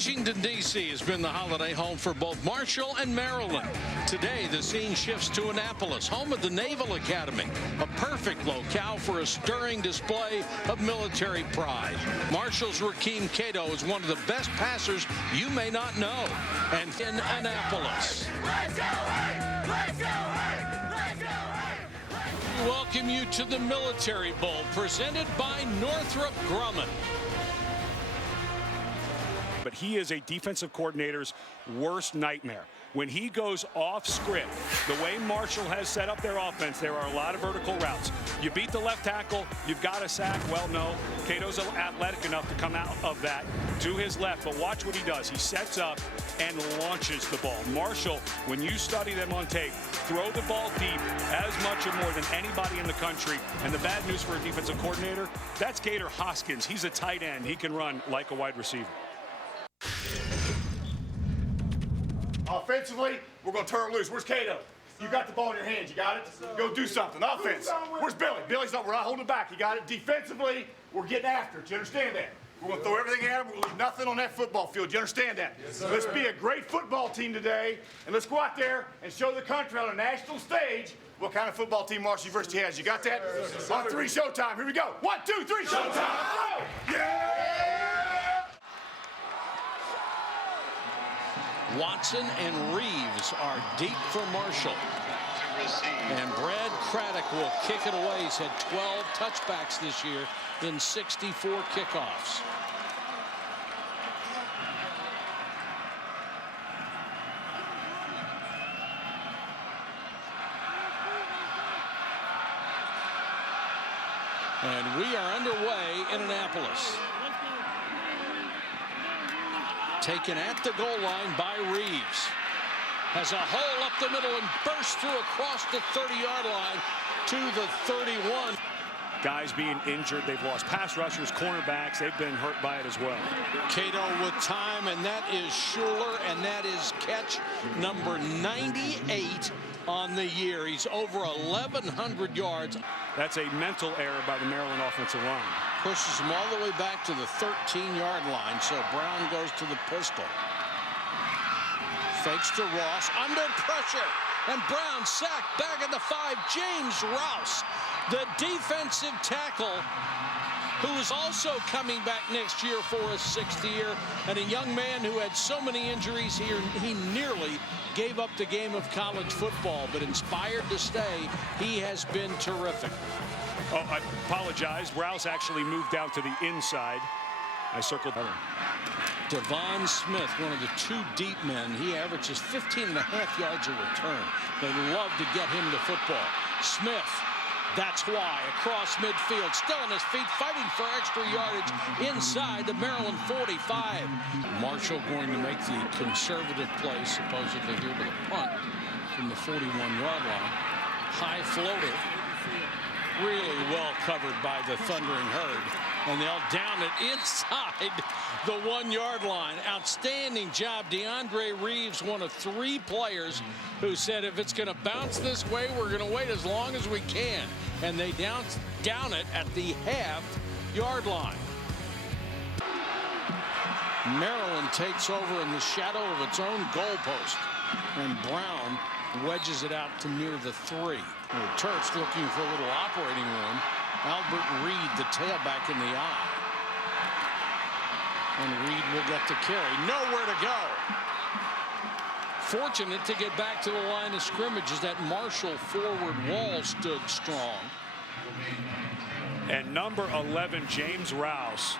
Washington, D.C. has been the holiday home for both Marshall and Maryland. Today, the scene shifts to Annapolis, home of the Naval Academy, a perfect locale for a stirring display of military pride. Marshall's Rakeem Cato is one of the best passers you may not know, and in Annapolis. We welcome you to the Military Bowl, presented by Northrop Grumman. But he is a defensive coordinator's worst nightmare. When he goes off script, the way Marshall has set up their offense, there are a lot of vertical routes. You beat the left tackle, you've got a sack. Well, no, Cato's athletic enough to come out of that to his left. But watch what he does. He sets up and launches the ball. Marshall, when you study them on tape, throw the ball deep as much or more than anybody in the country. And the bad news for a defensive coordinator, that's Gator Hoskins. He's a tight end. He can run like a wide receiver. Offensively, we're going to turn loose. Where's Cato? You got the ball in your hands. You got it? Go do something. Offense. Where's Billy? Billy's not. We're not holding back. You got it? Defensively, we're getting after it. You understand that? We're going to throw everything at them. We're going to leave nothing on that football field. You understand that? Yes, let's be a great football team today, and let's go out there and show the country on a national stage what kind of football team Marshall University has. You got that? On three, showtime. Here we go. 1, 2, 3, showtime. Go! Yeah! Watson and Reeves are deep for Marshall. And Brad Craddock will kick it away. He's had 12 touchbacks this year in 64 kickoffs. And we are underway in Annapolis. Taken at the goal line by Reeves. Has a hole up the middle and bursts through across the 30-yard line to the 31. Guys being injured. They've lost pass rushers, cornerbacks. They've been hurt by it as well. Cato with time, and that is Schuler, and that is catch number 98 on the year. He's over 1,100 yards. That's a mental error by the Maryland offensive line. Pushes him all the way back to the 13-yard line, so Brown goes to the pistol. Fakes to Ross, under pressure, and Brown sacked back at the 5. James Rouse, the defensive tackle, who is also coming back next year for his 6th year, and a young man who had so many injuries here, he nearly gave up the game of college football, but inspired to stay, he has been terrific. Oh, I apologize. Rouse actually moved down to the inside. I circled better. Devon Smith, one of the 2 deep men. He averages 15.5 yards a return. They love to get him the football. Smith, that's why, across midfield, still on his feet, fighting for extra yardage inside the Maryland 45. Marshall going to make the conservative play, supposedly here with a punt from the 41-yard line. High floater. Really well covered by the Thundering Herd, and they'll down it inside the 1-yard line. Outstanding job. DeAndre Reeves, one of 3 players who said if it's going to bounce this way, we're going to wait as long as we can. And they down it at the half-yard line. Maryland takes over in the shadow of its own goalpost, and Brown wedges it out to near the 3. The Terps looking for a little operating room. Albert Reed, the tailback, in the eye. And Reed will get the carry. Nowhere to go. Fortunate to get back to the line of scrimmage as that Marshall forward wall stood strong. And number 11, James Rouse,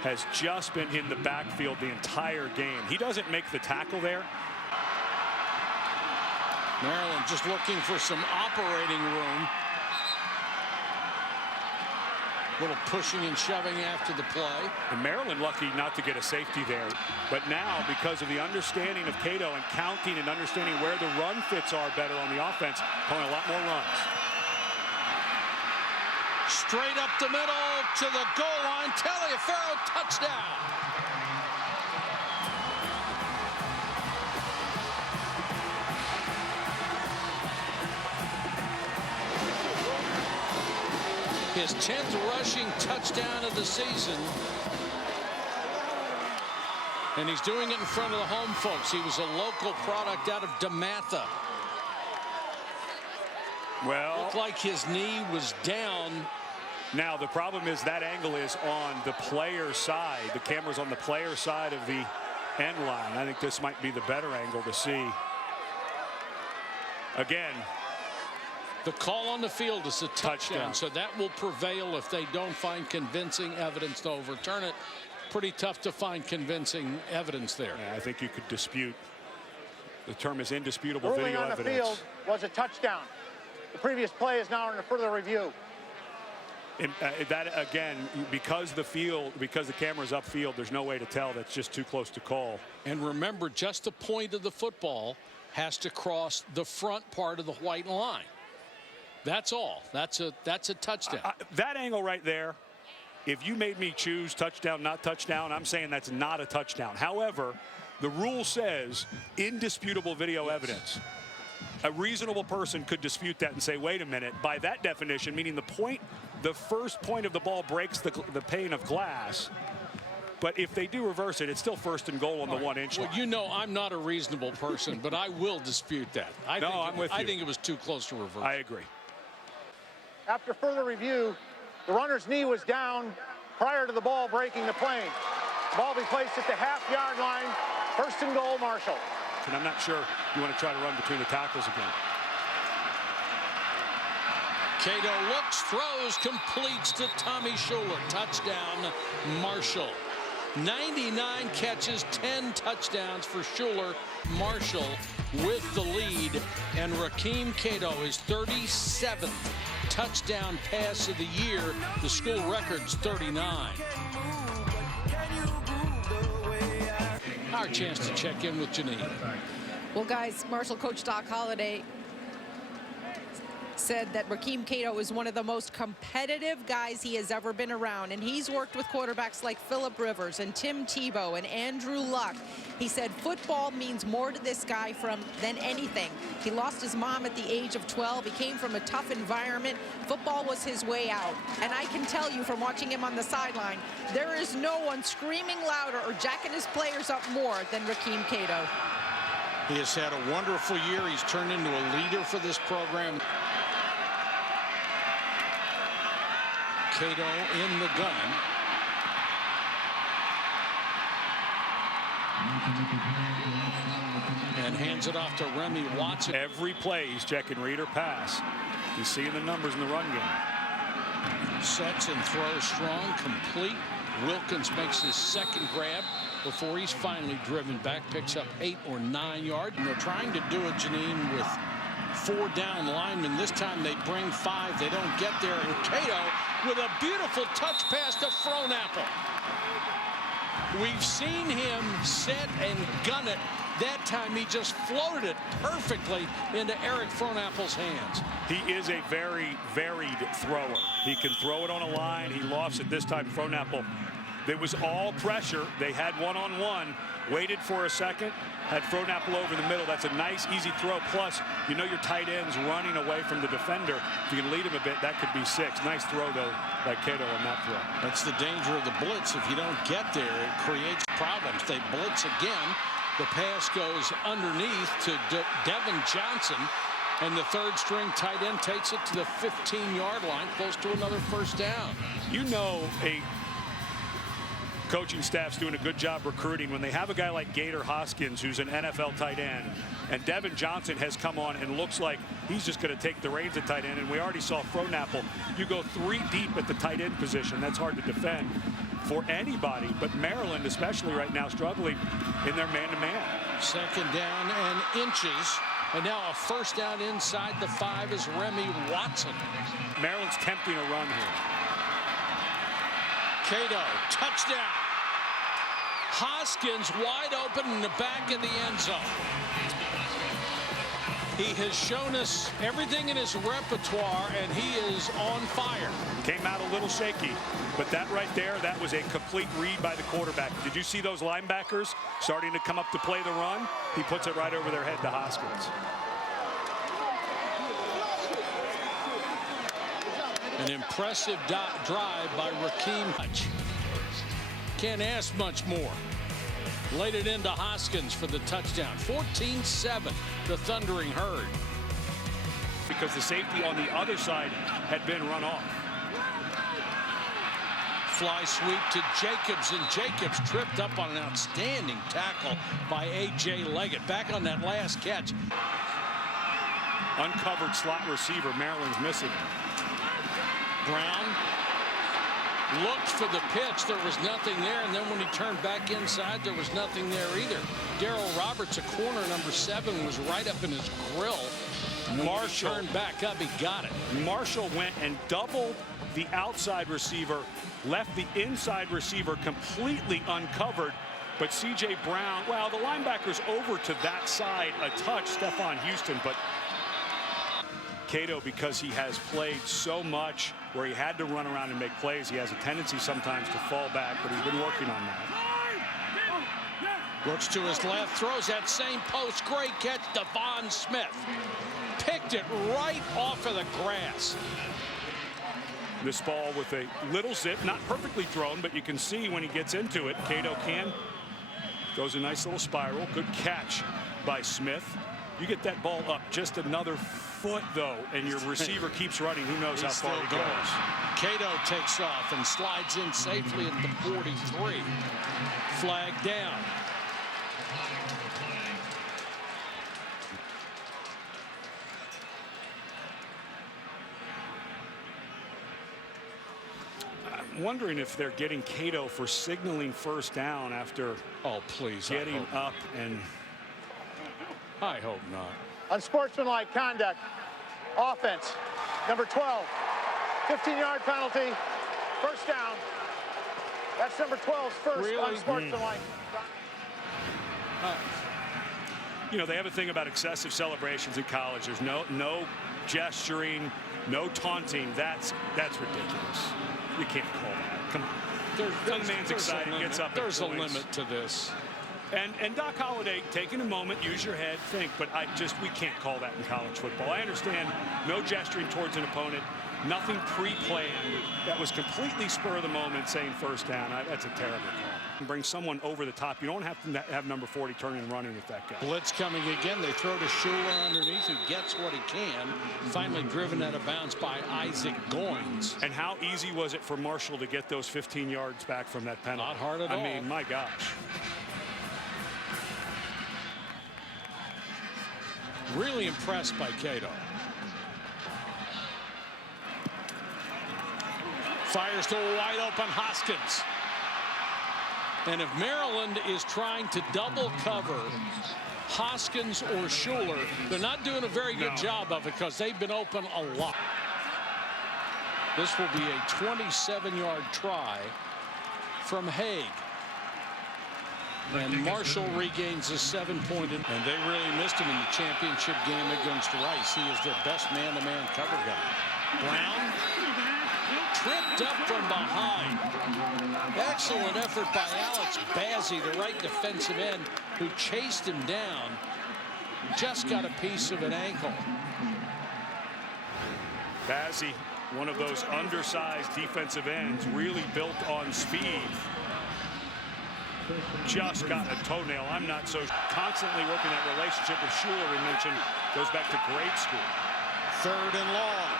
has just been in the backfield the entire game. He doesn't make the tackle there. Maryland just looking for some operating room. Little pushing and shoving after the play. And Maryland lucky not to get a safety there. But now, because of the understanding of Cato and counting and understanding where the run fits are better on the offense, calling a lot more runs. Straight up the middle to the goal line. Taliaferro, touchdown. His 10th rushing touchdown of the season. And he's doing it in front of the home folks. He was a local product out of DeMatha. Well, Looked like his knee was down. Now, the problem is that angle is on the player side. The camera's on the player side of the end line. I think this might be the better angle to see. Again, the call on the field is a touchdown, so that will prevail if they don't find convincing evidence to overturn it. Pretty tough to find convincing evidence there. Yeah, I think you could dispute. The term is indisputable Ruling video on the evidence. field was a touchdown. The previous play is now under further review. And, that again, because the camera's upfield, there's no way to tell. That's just too close to call. And remember, just the point of the football has to cross the front part of the white line. That's all. That's a touchdown. That angle right there, if you made me choose touchdown, not touchdown, I'm saying that's not a touchdown. However, the rule says indisputable video evidence. A reasonable person could dispute that and say, wait a minute, by that definition, meaning the first point of the ball breaks the pane of glass. But if they do reverse it, it's still first and goal on the 1 inch line. Well, you know I'm not a reasonable person, but I will dispute that. I'm with you. I think it was too close to reverse. I agree. After further review, the runner's knee was down prior to the ball breaking the plane. The ball be placed at the half-yard line. First and goal, Marshall. And I'm not sure you want to try to run between the tackles again. Cato looks, throws, completes to Tommy Shuler. Touchdown, Marshall. 99 catches, 10 touchdowns for Shuler. Marshall with the lead, and Rakeem Cato is 37th touchdown pass of the year. The school record's 39. Our chance to check in with Janine. Well, guys, Marshall coach Doc Holliday said that Rakeem Cato is one of the most competitive guys he has ever been around, and he's worked with quarterbacks like Phillip Rivers and Tim Tebow and Andrew Luck. He said football means more to this guy than anything. He lost his mom at the age of 12. He came from a tough environment. Football was his way out. And I can tell you from watching him on the sideline, there is no one screaming louder or jacking his players up more than Rakeem Cato. He has had a wonderful year. He's turned into a leader for this program. Cato in the gun. And hands it off to Remy Watson. Every play he's checking read or pass. He's seeing the numbers in the run game. Sets and throws strong, complete. Wilkins makes his second grab before he's finally driven back, picks up 8 or 9 yards. And they're trying to do it, Janine, with 4 down linemen. This time they bring 5. They don't get there. And Cato with a beautiful touch pass to Frohnapple. We've seen him set and gun it. That time he just floated it perfectly into Eric Frohnapple's hands. He is a very varied thrower. He can throw it on a line. He lofts it this time. Frohnapple, it was all pressure. They had one-on-one, waited for a second, had Frohnapple over the middle. That's a nice, easy throw. Plus, you know your tight end's running away from the defender. If you can lead him a bit, that could be 6. Nice throw, though, by Cato on that throw. That's the danger of the blitz. If you don't get there, it creates problems. They blitz again. The pass goes underneath to Devin Johnson, and the third-string tight end takes it to the 15-yard line, close to another first down. You know a coaching staff's doing a good job recruiting when they have a guy like Gator Hoskins, who's an NFL tight end, and Devin Johnson has come on and looks like he's just going to take the reins at tight end. And we already saw Frohnapple. You go 3 deep at the tight end position. That's hard to defend for anybody, but Maryland especially right now struggling in their man-to-man. Second down and inches. And now a first down inside the 5 is Remy Watson. Maryland's tempting a run here. Cato, touchdown. Hoskins wide open in the back of the end zone. He has shown us everything in his repertoire, and he is on fire. Came out a little shaky, but that right there, that was a complete read by the quarterback. Did you see those linebackers starting to come up to play the run? He puts it right over their head to Hoskins. An impressive drive by Rakeem. Can't ask much more. Laid it into Hoskins for the touchdown. 14-7, the Thundering Herd. Because the safety on the other side had been run off. Fly sweep to Jacobs, and Jacobs tripped up on an outstanding tackle by A.J. Leggett. Back on that last catch. Uncovered slot receiver, Maryland's missing. Brown looked for the pitch. There was nothing there, and then when he turned back inside, there was nothing there either. Darrell Roberts, a corner, number 7, was right up in his grill. Marshall turned back up. He got it. Marshall went and doubled the outside receiver, left the inside receiver completely uncovered. But C.J. Brown, well, the linebacker's over to that side a touch, Stephon Houston, but Cato, because he has played so much where he had to run around and make plays, he has a tendency sometimes to fall back, but he's been working on that. Looks to his left, throws that same post. Great catch, Devon Smith. Picked it right off of the grass. This ball with a little zip, not perfectly thrown, but you can see when he gets into it, Cato can. Throws a nice little spiral. Good catch by Smith. You get that ball up just another foot, though, and your receiver keeps running. Who knows how far he goes. Cato takes off and slides in safely at the 43. Flag down. I'm wondering if they're getting Cato for signaling first down after getting up, and I hope not. Unsportsmanlike conduct. Offense. Number 12. 15-yard penalty. First down. That's number 12's first unsportsmanlike. You know, they have a thing about excessive celebrations in college. There's no gesturing, no taunting. That's ridiculous. You can't call that. Come on. Young man's excited, gets up. There's a limit to this. And Doc Holliday, taking a moment, use your head, think, but we can't call that in college football. I understand no gesturing towards an opponent, nothing pre-planned. That was completely spur of the moment, saying first down. That's a terrible call. Bring someone over the top. You don't have to have number 40 turning and running with that guy. Blitz coming again. They throw to Schuler underneath, who gets what he can. Finally driven out of bounds by Isaac Goins. And how easy was it for Marshall to get those 15 yards back from that penalty? Not hard at all. I mean, my gosh. Really impressed by Cato. Fires to a wide open Hoskins. And if Maryland is trying to double cover Hoskins or Schuler, they're not doing a very good job of it because they've been open a lot. This will be a 27-yard try from Haig. And Marshall regains a 7-point. And they really missed him in the championship game against Rice. He is their best man-to-man cover guy. Brown tripped up from behind. Excellent effort by Alex Bazzie, the right defensive end, who chased him down. Just got a piece of an ankle. Bazzie, one of those undersized defensive ends, really built on speed. Just got a toenail. I'm not so constantly working that relationship with Schuler we mentioned goes back to grade school. 3rd and long.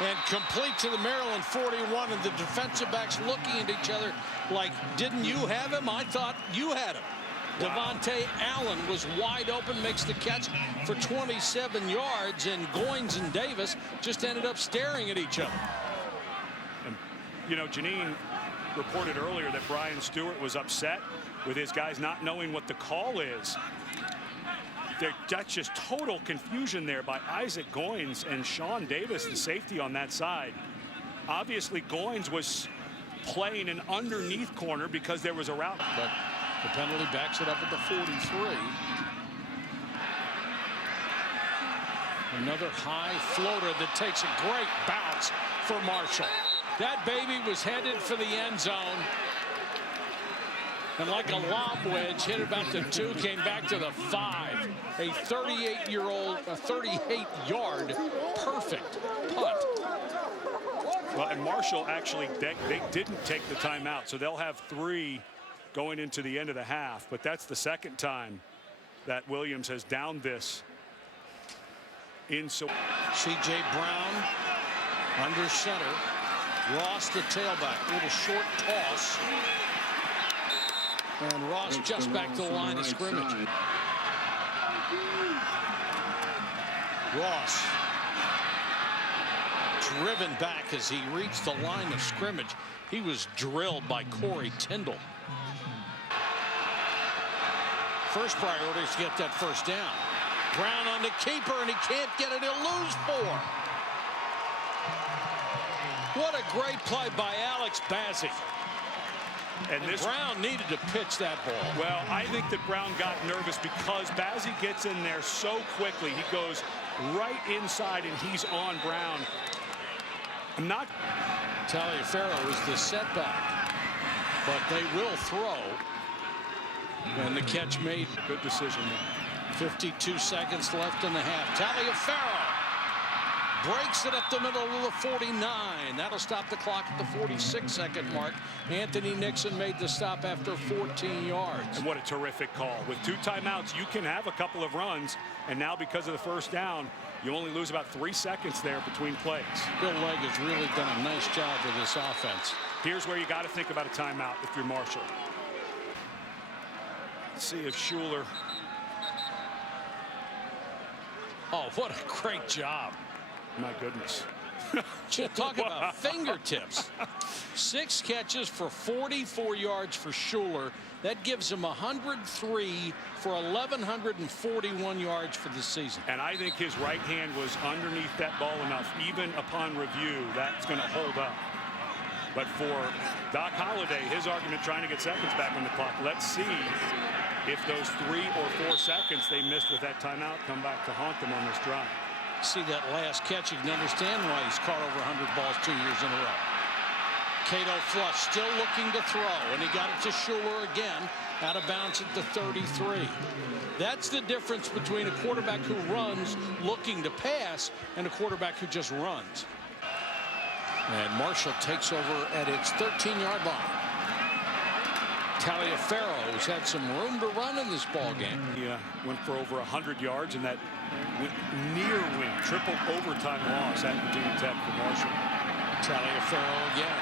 And complete to the Maryland 41, and the defensive backs looking at each other like, didn't you have him? I thought you had him. Wow. Devontae Allen was wide open, makes the catch for 27 yards, and Goins and Davis just ended up staring at each other. And, you know, Janine reported earlier that Brian Stewart was upset with his guys not knowing what the call is. That's just total confusion there by Isaac Goins and Sean Davis, the safety on that side. Obviously, Goins was playing an underneath corner because there was a route. But the penalty backs it up at the 43. Another high floater that takes a great bounce for Marshall. That baby was headed for the end zone. And like a lob wedge, hit about the 2, came back to the 5. A 38-yard perfect punt. Well, and Marshall actually, they didn't take the timeout, so they'll have 3 going into the end of the half, but that's the second time that Williams has downed this. C.J. Brown under center. Ross the tailback. Little short toss. And Ross just back to the line of scrimmage. Ross driven back as he reached the line of scrimmage. He was drilled by Corey Tyndall. First priority is to get that first down. Brown on the keeper, and he can't get it. He'll lose 4. What a great play by Alex Bazzie. And Brown needed to pitch that ball. Well, I think that Brown got nervous because Bazzie gets in there so quickly. He goes right inside, and he's on Brown. Taliaferro is the setback, but they will throw. And the catch made. Good decision there. 52 seconds left in the half. Taliaferro breaks it up the middle of the 49. That'll stop the clock at the 46-second mark. Anthony Nixon made the stop after 14 yards. And what a terrific call. With 2 timeouts, you can have a couple of runs. And now because of the first down, you only lose about 3 seconds there between plays. Bill Legg has really done a nice job with this offense. Here's where you got to think about a timeout if you're Marshall. Let's see if Schuler. Oh, what a great job. My goodness. Talk about fingertips. 6 catches for 44 yards for Schuler. That gives him 103 for 1,141 yards for the season. And I think his right hand was underneath that ball enough. Even upon review, that's going to hold up. But for Doc Holliday, his argument trying to get seconds back on the clock. Let's see if those 3 or 4 seconds they missed with that timeout come back to haunt them on this drive. See that last catch, you can understand why he's caught over 100 balls 2 years in a row. Cato Flush still looking to throw, and he got it to Schuler again, out of bounds at the 33. That's the difference between a quarterback who runs looking to pass and a quarterback who just runs. And Marshall takes over at its 13-yard line. Taliaferro has had some room to run in this ball game. He went for over 100 yards, and that near win, triple overtime loss at Virginia Tech for Marshall. Taliaferro again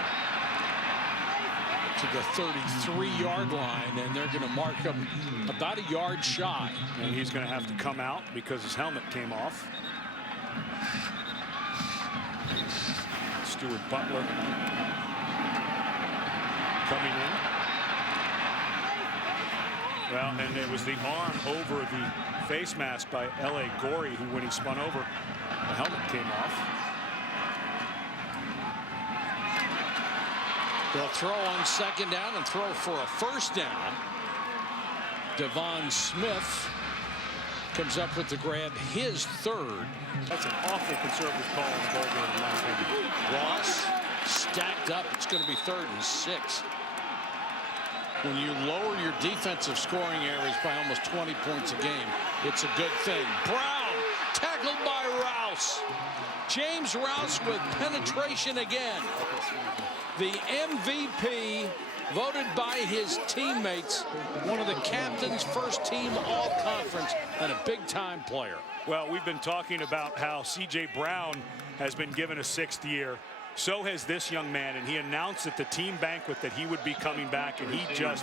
to the 33-yard line, and they're going to mark him about a yard shy. And he's going to have to come out because his helmet came off. Stuart Butler coming in. Well, and it was the arm over the face mask by L.A. Gorey, who, when he spun over, the helmet came off. They'll throw on second down and throw for a first down. Devon Smith comes up with the grab, his 3rd. That's an awful conservative call in the ball game, in my opinion. Ross stacked up. It's going to be 3rd and 6. When you lower your defensive scoring areas by almost 20 points a game, it's a good thing. Brown tackled by Rouse. James Rouse with penetration again. The MVP voted by his teammates, one of the captain's first team all-conference, and a big-time player. Well, we've been talking about how C.J. Brown has been given a 6th year. So has this young man, and he announced at the team banquet that he would be coming back, and he just...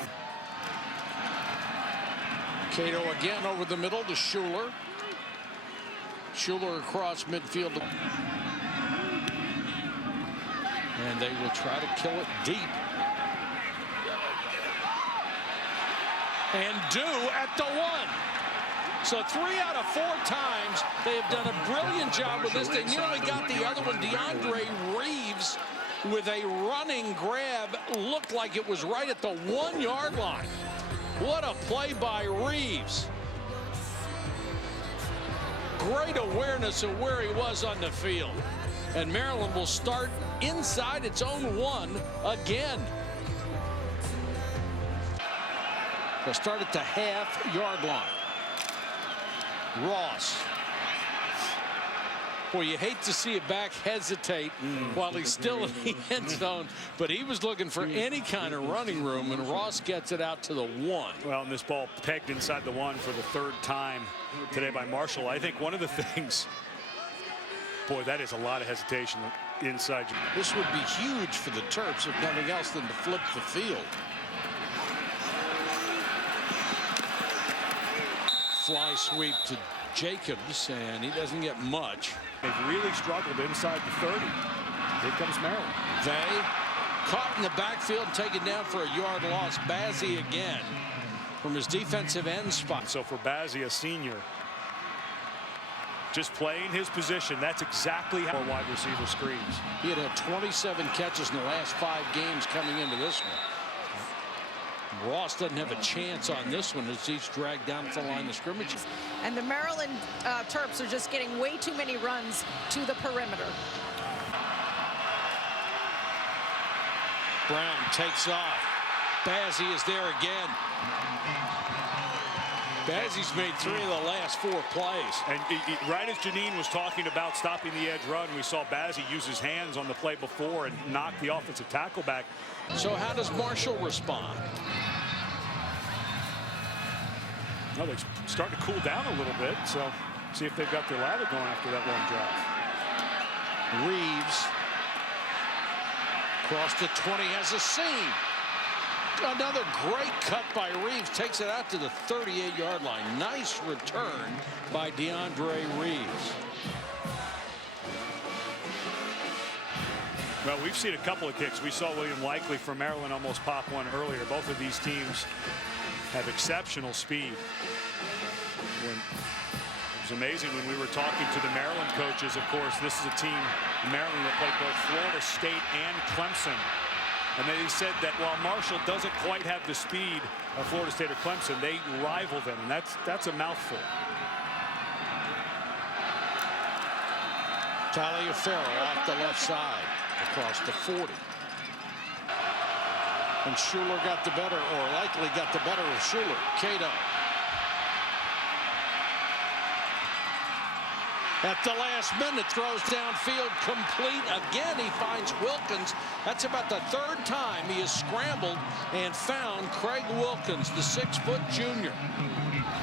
Cato again over the middle to Schuler. Schuler across midfield. And they will try to kill it deep. And do at the 1. So 3 out of 4 times they have done a brilliant job with this. They nearly got the other one. DeAndre Reeves with a running grab, looked like it was right at the 1-yard line. What a play by Reeves. Great awareness of where he was on the field. And Maryland will start inside its own 1 again. They'll start at the half-yard line. Ross Well, you hate to see a back hesitate while he's still in the end zone, but he was looking for any kind of running room, and Ross gets it out to the 1. Well, and this ball pegged inside the 1 for the 3rd time today by Marshall. I think one of the things, boy, that is a lot of hesitation inside. This would be huge for the Terps, if nothing else, than to flip the field. Fly sweep to Jacobs, and he doesn't get much. They've really struggled inside the 30. Here comes Maryland. They caught in the backfield, taken down for a yard loss. Bazzie again from his defensive end spot. So for Bazzie, a senior, just playing his position, that's exactly how wide receiver screens. He had 27 catches in the last 5 games coming into this one. Ross doesn't have a chance on this one as he's dragged down to the line of scrimmage. And the Maryland Terps are just getting way too many runs to the perimeter. Brown takes off. Bazzie is there again. Bazzie's made 3 of the last 4 plays. And right as Janine was talking about stopping the edge run, we saw Bazzie use his hands on the play before and knock the offensive tackle back. So how does Marshall respond? No, they're starting to cool down a little bit, so see if they've got their ladder going after that long drive. Reeves across the 20, has a seam. Another great cut by Reeves, takes it out to the 38-yard line. Nice return by DeAndre Reeves. Well, we've seen a couple of kicks. We saw William Likely from Maryland almost pop one earlier. Both of these teams have exceptional speed. It was amazing when we were talking to the Maryland coaches. Of course, this is a team in Maryland that played both Florida State and Clemson. And they said that while Marshall doesn't quite have the speed of Florida State or Clemson, they rival them, and that's a mouthful. Taliaferro off the left side across the 40. And Schuler got the better, or likely got the better of Schuler. Cato. At the last minute, throws downfield complete. Again, he finds Wilkins. That's about the 3rd time he has scrambled and found Craig Wilkins, the 6-foot junior.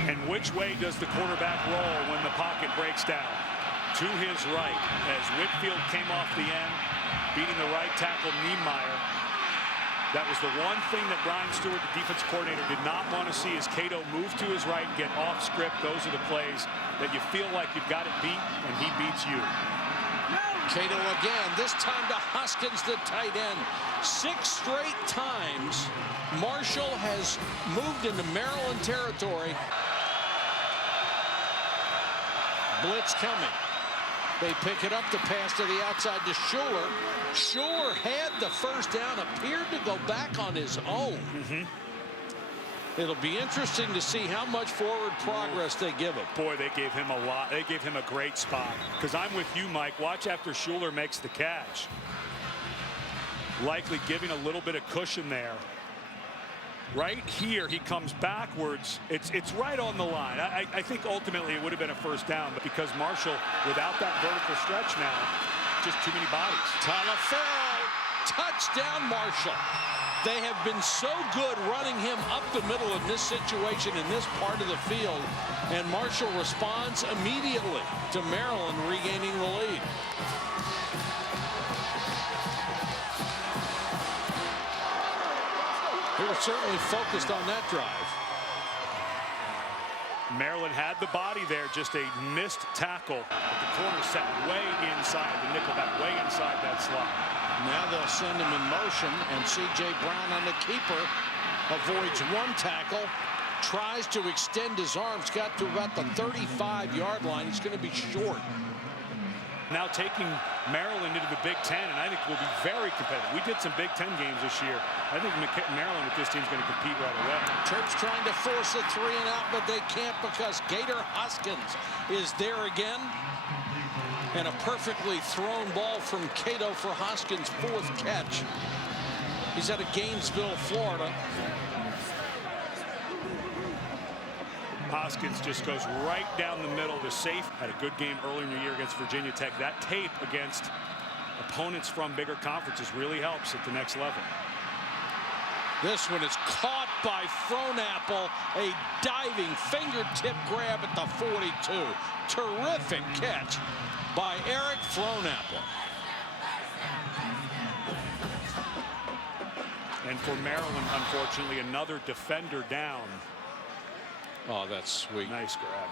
And which way does the quarterback roll when the pocket breaks down? To his right, as Whitfield came off the end, beating the right tackle Niemeyer. That was the one thing that Brian Stewart, the defense coordinator, did not want to see, is Cato move to his right and get off script. Those are the plays that you feel like you've got it beat, and he beats you. Cato again, this time to Hoskins, the tight end. 6 straight times Marshall has moved into Maryland territory. Blitz coming. They pick it up, the pass to the outside to Schuler. Schuler had the first down, appeared to go back on his own. It'll be interesting to see how much forward progress they give him. Boy, they gave him a lot. They gave him a great spot. Because I'm with you, Mike. Watch after Schuler makes the catch. Likely giving a little bit of cushion there. Right here, he comes backwards. It's right on the line. I think ultimately it would have been a first down, but because Marshall, without that vertical stretch now, just too many bodies. Taliaferro, touchdown Marshall. They have been so good running him up the middle in this situation in this part of the field, and Marshall responds immediately to Maryland regaining the lead. They were certainly focused on that drive. Maryland had the body there, just a missed tackle. The corner set way inside, the nickelback way inside that slot. Now they'll send him in motion, and C.J. Brown on the keeper avoids 1 tackle, tries to extend his arms, got to about the 35-yard line. He's going to be short. Now taking Maryland into the Big Ten, and I think will be very competitive. We did some Big Ten games this year. I think Maryland with this team is going to compete right away. Terps trying to force a 3 and out, but they can't because Gator Hoskins is there again. And a perfectly thrown ball from Cato for Hoskins' 4th catch. He's out of Gainesville, Florida. Hoskins just goes right down the middle. The safe had a good game earlier in the year against Virginia Tech. That tape against opponents from bigger conferences really helps at the next level. This one is caught by Frohnapple. A diving fingertip grab at the 42. Terrific catch by Eric Frohnapple. And for Maryland, unfortunately, another defender down. Oh, that's sweet. Nice grab.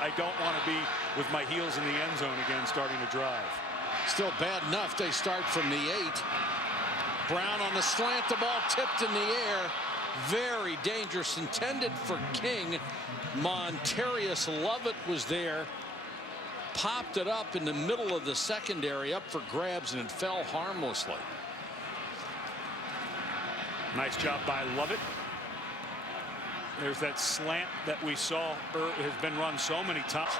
I don't want to be with my heels in the end zone again starting to drive. Still bad enough they start from the 8. Brown on the slant, the ball tipped in the air. Very dangerous, intended for King. Montarius Lovett was there. Popped it up in the middle of the secondary, up for grabs, and it fell harmlessly. Nice job by Lovett. There's that slant that we saw has been run so many times.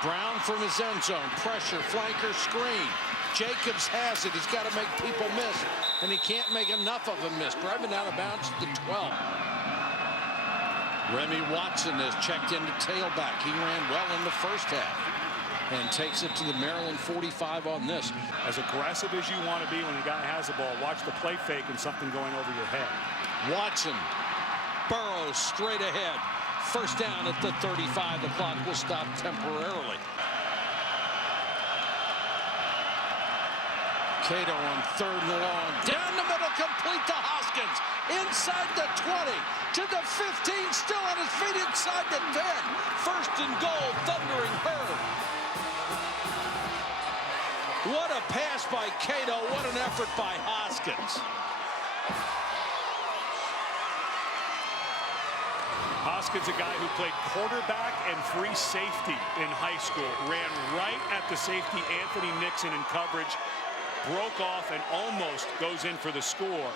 Brown from his end zone, pressure, flanker, screen. Jacobs has it. He's got to make people miss, and he can't make enough of them miss. Driving out of bounds at the 12. Remy Watson has checked into tailback. He ran well in the first half and takes it to the Maryland 45 on this. As aggressive as you want to be when the guy has the ball, watch the play fake and something going over your head. Watson burrows straight ahead. First down at the 35. The clock will stop temporarily. Cato on 3rd and long. Down the middle, complete to Hoskins. Inside the 20, to the 15, still on his feet inside the 10. First and goal, Thundering Herd. What a pass by Cato. What an effort by Hoskins. Hoskins, a guy who played quarterback and free safety in high school, ran right at the safety Anthony Nixon in coverage, broke off and almost goes in for the score.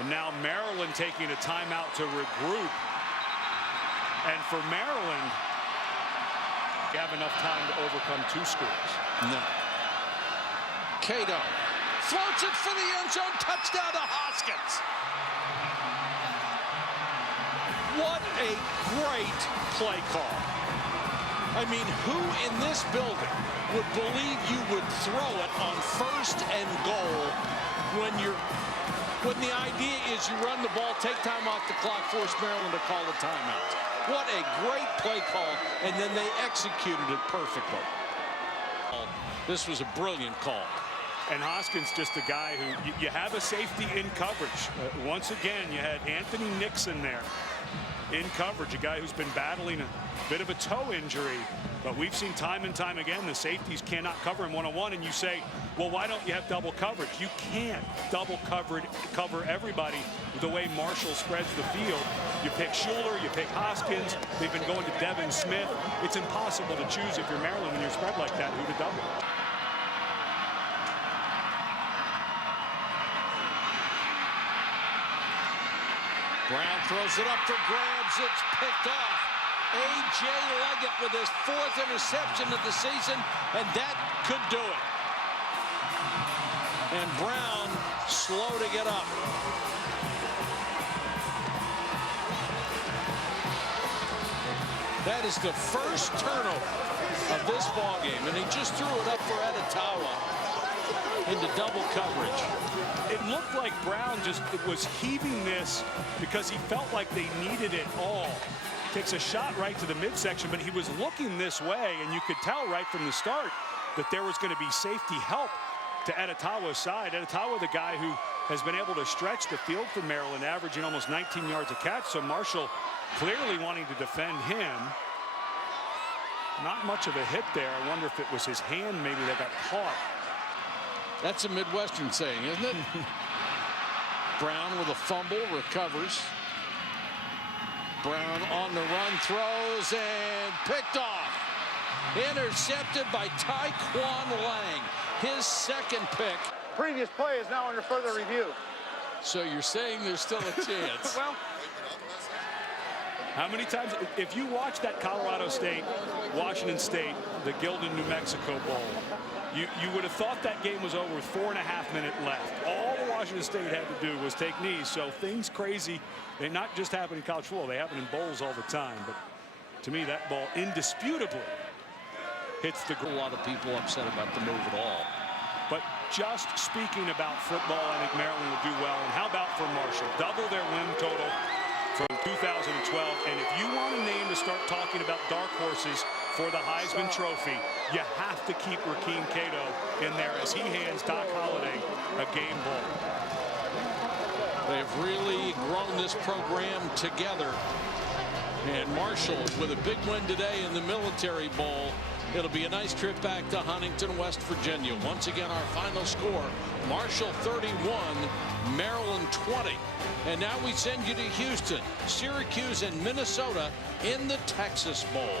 And now Maryland taking a timeout to regroup. And for Maryland, you have enough time to overcome 2 scores. No. Cato floats it for the end zone. Touchdown to Hoskins. What a great play call. I mean, who in this building would believe you would throw it on 1st and goal when the idea is you run the ball, take time off the clock, force Maryland to call the timeout. What a great play call, and then they executed it perfectly. This was a brilliant call. And Hoskins, just a guy who you have a safety in coverage. Once again, you had Anthony Nixon there in coverage, a guy who's been battling a bit of a toe injury. But we've seen time and time again the safeties cannot cover him one-on-one, and you say, well, why don't you have double coverage? You can't double cover everybody the way Marshall spreads the field. You pick Schuler, you pick Hoskins. They've been going to Devin Smith. It's impossible to choose if you're Maryland when you're spread like that who to double. Brown throws it up for grabs. It's picked off. A.J. Leggett with his 4th interception of the season, and that could do it. And Brown slow to get up. That is the first turnover of this ballgame, and he just threw it up for Editawa into double coverage. It looked like Brown just was heaving this because he felt like they needed it all. Takes a shot right to the midsection, but he was looking this way, and you could tell right from the start that there was going to be safety help to Editawa's side. Editawa, the guy who has been able to stretch the field for Maryland, averaging almost 19 yards a catch, so Marshall clearly wanting to defend him. Not much of a hit there. I wonder if it was his hand maybe that got caught. That's a Midwestern saying, isn't it? Brown with a fumble, recovers. Brown on the run, throws, and picked off. Intercepted by Tyquan Lang, his 2nd pick. Previous play is now under further review. So you're saying there's still a chance? Well, how many times, if you watch that Colorado State, Washington State, the Gildan, New Mexico Bowl, you would have thought that game was over with 4.5 minutes left. All the Washington State had to do was take knees. So things crazy, they not just happen in college football, they happen in bowls all the time. But to me, that ball indisputably hits the goal. A lot of people upset about the move at all. But just speaking about football, I think Maryland will do well. And how about for Marshall? Double their win total from 2012. And if you want a name to start talking about dark horses for the Heisman Trophy, you have to keep Rakeem Cato in there as he hands Doc Holliday a game ball. They've really grown this program together. And Marshall with a big win today in the Military Bowl. It'll be a nice trip back to Huntington, West Virginia. Once again, our final score, Marshall 31, Maryland 20. And now we send you to Houston, Syracuse, and Minnesota in the Texas Bowl.